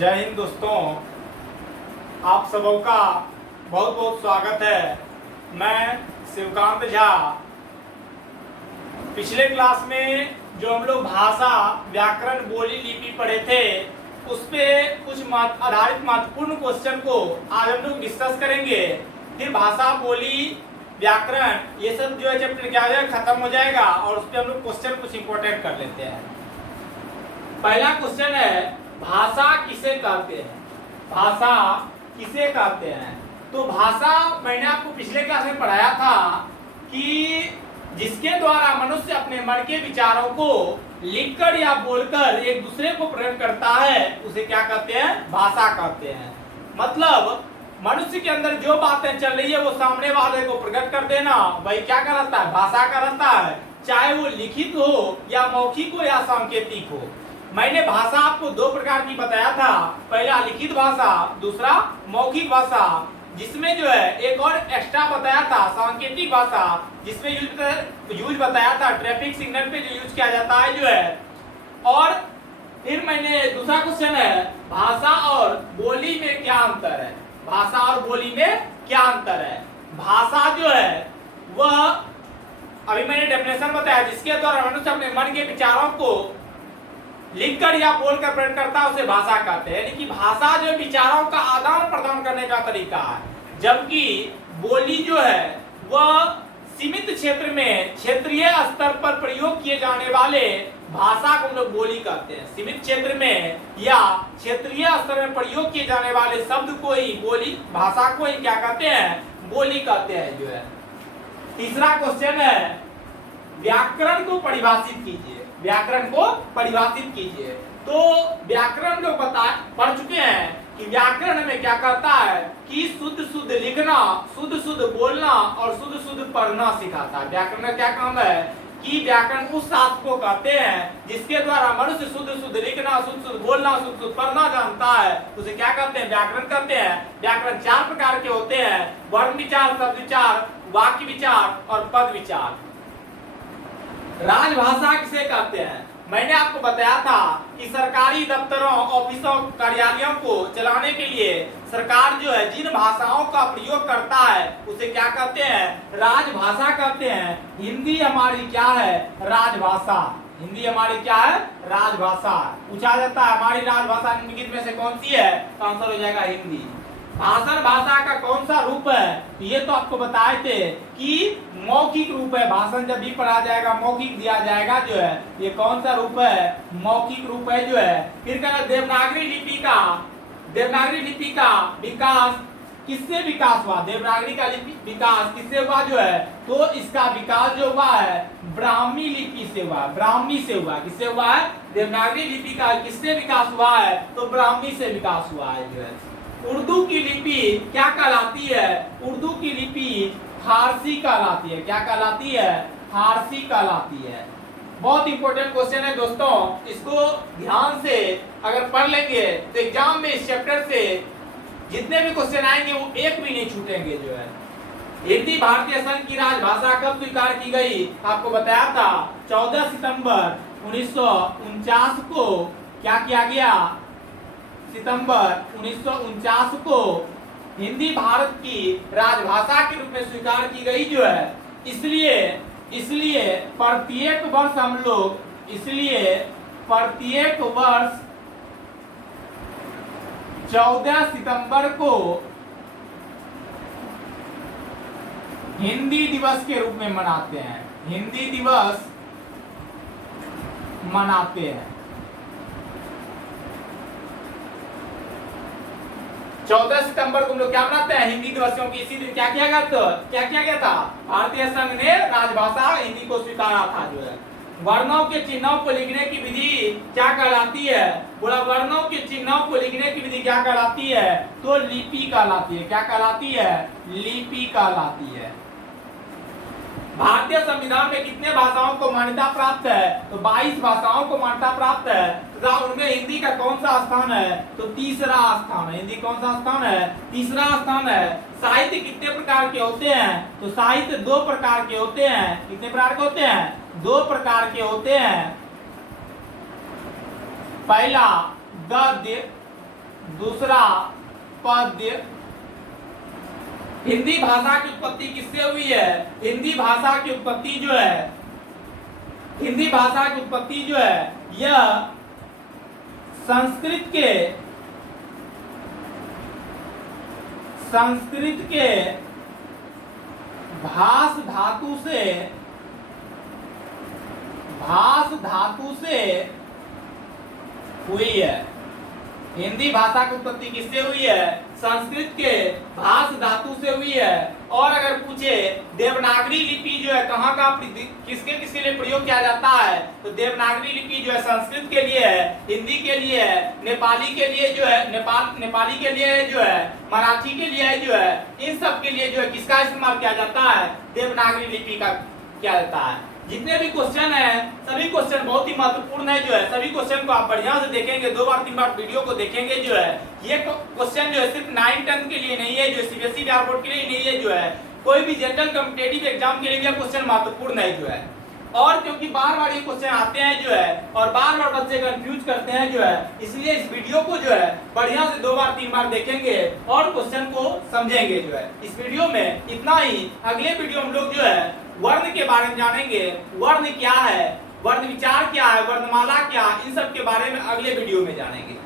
जय हिंद दोस्तों, आप सबों का बहुत बहुत स्वागत है। मैं शिवकांत झा। पिछले क्लास में जो हम लोग भाषा, व्याकरण, बोली, लिपि पढ़े थे, उस पे कुछ आधारित महत्वपूर्ण क्वेश्चन को आज हम लोग डिस्कस करेंगे। फिर भाषा, बोली, व्याकरण ये सब जो है चैप्टर क्या हो जाएगा, खत्म हो जाएगा और उस पर हम लोग क्वेश्चन कुछ इंपॉर्टेंट कर लेते हैं। पहला क्वेश्चन है, भाषा किसे कहते हैं? भाषा किसे कहते हैं? तो भाषा मैंने आपको पिछले क्लास में पढ़ाया था कि जिसके द्वारा मनुष्य अपने मन के विचारों को लिखकर या बोलकर एक दूसरे को प्रकट करता है, उसे क्या कहते हैं? भाषा कहते हैं। मतलब मनुष्य के अंदर जो बातें चल रही है वो सामने वाले को प्रकट कर देना, वही क्या कहलाता है? भाषा कहलाता है। चाहे वो लिखित हो या मौखिक हो या सांकेतिक हो। मैंने भाषा आपको दो प्रकार की बताया था, पहला लिखित भाषा, दूसरा मौखिक भाषा, जिसमें जो है एक और एक्स्ट्रा बताया था सांकेतिक भाषा, जिसमें यूज बताया था ट्रैफिक सिग्नल पे जो यूज किया जाता है जो है। और फिर मैंने दूसरा क्वेश्चन है, भाषा और बोली में क्या अंतर है? भाषा और बोली में क्या अंतर है? भाषा जो है वह अभी मैंने डेफिनेशन बताया, जिसके द्वारा मनुष्य अपने मन के विचारों को लिखकर या बोलकर प्रकट करता है, उसे भाषा कहते हैं। यानी कि भाषा जो विचारों का आदान प्रदान करने का तरीका है, जबकि बोली जो है वह सीमित क्षेत्र में क्षेत्रीय स्तर पर प्रयोग किए जाने वाले भाषा को हम लोग बोली कहते हैं। सीमित क्षेत्र में या क्षेत्रीय स्तर में प्रयोग किए जाने वाले शब्द को ही बोली, भाषा को ही क्या कहते हैं? बोली कहते हैं जो है। तीसरा क्वेश्चन है, व्याकरण को परिभाषित कीजिए। व्याकरण को परिभाषित कीजिए। तो व्याकरण जो पढ़ चुके हैं कि व्याकरण में क्या कहता है कि शुद्ध शुद्ध लिखना, शुद्ध शुद्ध बोलना और शुद्ध शुद्ध पढ़ना सिखाता है। व्याकरण का क्या काम है कि व्याकरण उस शास्त्र को कहते हैं जिसके द्वारा मनुष्य शुद्ध शुद्ध लिखना, शुद्ध शुद्ध बोलना, शुद्ध शुद्ध पढ़ना जानता है, उसे क्या कहते हैं? व्याकरण कहते हैं। व्याकरण चार प्रकार के होते हैं, वर्ण विचार, शब्द विचार, वाक्य विचार और पद विचार। राजभाषा किसे कहते हैं? मैंने आपको बताया था कि सरकारी दफ्तरों, ऑफिसों, कार्यालयों को चलाने के लिए सरकार जो है जिन भाषाओं का प्रयोग करता है उसे क्या कहते हैं? राजभाषा कहते हैं। हिंदी हमारी क्या है? राजभाषा। हिंदी हमारी क्या है? राजभाषा। पूछा जाता है हमारी राजभाषा निम्नलिखित में से कौन सी है, तो आंसर हो जाएगा हिंदी। भाषण भाषा का कौन सा रूप है? ये तो आपको बताए थे कि मौखिक रूप है। भाषण जब भी पढ़ा जाएगा, मौखिक दिया जाएगा जो है, ये कौन सा रूप है? मौखिक रूप है जो है। फिर कहना देवनागरी लिपि का विकास किससे विकास हुआ? देवनागरी का विकास किससे हुआ जो है? तो इसका विकास जो हुआ है ब्राह्मी लिपि से हुआ, ब्राह्मी से हुआ। किससे हुआ है? देवनागरी लिपि का किससे विकास हुआ है? तो ब्राह्मी से विकास हुआ है जो है। उर्दू की लिपि क्या कहलाती है? उर्दू की लिपि फारसी कहलाती है। क्या कहलाती है? फारसी कहलाती है। बहुत इंपॉर्टेंट क्वेश्चन है दोस्तों, इसको ध्यान से अगर पढ़ लेंगे तो एग्जाम में इस चैप्टर से जितने भी क्वेश्चन आएंगे वो एक भी नहीं छूटेंगे जो है। हिंदी भारतीय संघ की राजभाषा कब स्वीकार की गई? आपको बताया था 14 सितंबर 1949 को क्या किया गया? सितंबर 1949 को हिंदी भारत की राजभाषा के रूप में स्वीकार की गई जो है। इसलिए प्रत्येक वर्ष हम लोग 14 सितंबर को हिंदी दिवस के रूप में मनाते हैं। हिंदी दिवस मनाते हैं। 14 सितंबर को हम लोग क्या मनाते हैं? हिंदी दिवस। क्योंकि इसी दिन क्या किया गया था? भारतीय संघ ने राजभाषा हिंदी को स्वीकारा था जो है। वर्णों के चिन्हों को लिखने की विधि क्या कहलाती है? बोला वर्णों के चिन्हों को लिखने की विधि क्या कहलाती है? तो लिपि कहलाती है। क्या कहलाती है? लिपि कहलाती है। भारतीय संविधान में कितने भाषाओं को मान्यता प्राप्त है? तो 22 भाषाओं को मान्यता प्राप्त है तथा उनमें हिंदी का कौन सा स्थान है? तो तीसरा स्थान है। हिंदी कौन सा स्थान है? तीसरा स्थान है। साहित्य कितने प्रकार के होते हैं? तो साहित्य दो प्रकार के होते हैं। कितने प्रकार के होते हैं? दो प्रकार के होते हैं। पहला गद्य दूसरा पद्य। हिंदी भाषा की उत्पत्ति किससे हुई है? हिंदी भाषा की उत्पत्ति जो है, हिंदी भाषा की उत्पत्ति जो है यह संस्कृत के भास धातु से हुई है। हिंदी भाषा की उत्पत्ति किससे हुई है? संस्कृत के भास धातु से हुई है। और अगर पूछे देवनागरी लिपि जो है कहाँ किसके किसके लिए प्रयोग किया जाता है, तो देवनागरी लिपि जो है संस्कृत के लिए है, हिंदी के लिए है, नेपाली के लिए जो है नेपाली के लिए है जो है, मराठी के लिए है जो है, इन सब के लिए जो है किसका इस्तेमाल किया जाता है? देवनागरी लिपि का किया जाता है। जितने भी क्वेश्चन है सभी क्वेश्चन बहुत ही महत्वपूर्ण है जो है, सभी क्वेश्चन को आप बढ़िया से देखेंगे, 2 बार 3 बार वीडियो को देखेंगे जो है। ये क्वेश्चन जो है सिर्फ 9 10 के लिए नहीं है, जो सीबीएसई बिहार बोर्ड के लिए नहीं है जो है, कोई भी जनरल कॉम्पिटिटिव एग्जाम के लिए भी क्वेश्चन महत्वपूर्ण है जो है। और क्योंकि बार बार ये क्वेश्चन आते हैं जो है और बार बार बच्चे कंफ्यूज करते हैं जो है, इसलिए इस वीडियो को जो है बढ़िया से 2 बार 3 बार देखेंगे और क्वेश्चन को समझेंगे जो है। इस वीडियो में इतना ही। अगले वीडियो हम लोग जो है वर्ण के बारे में जानेंगे, वर्ण क्या है, वर्ण विचार क्या है, वर्णमाला क्या, इन सब के बारे में अगले वीडियो में जानेंगे।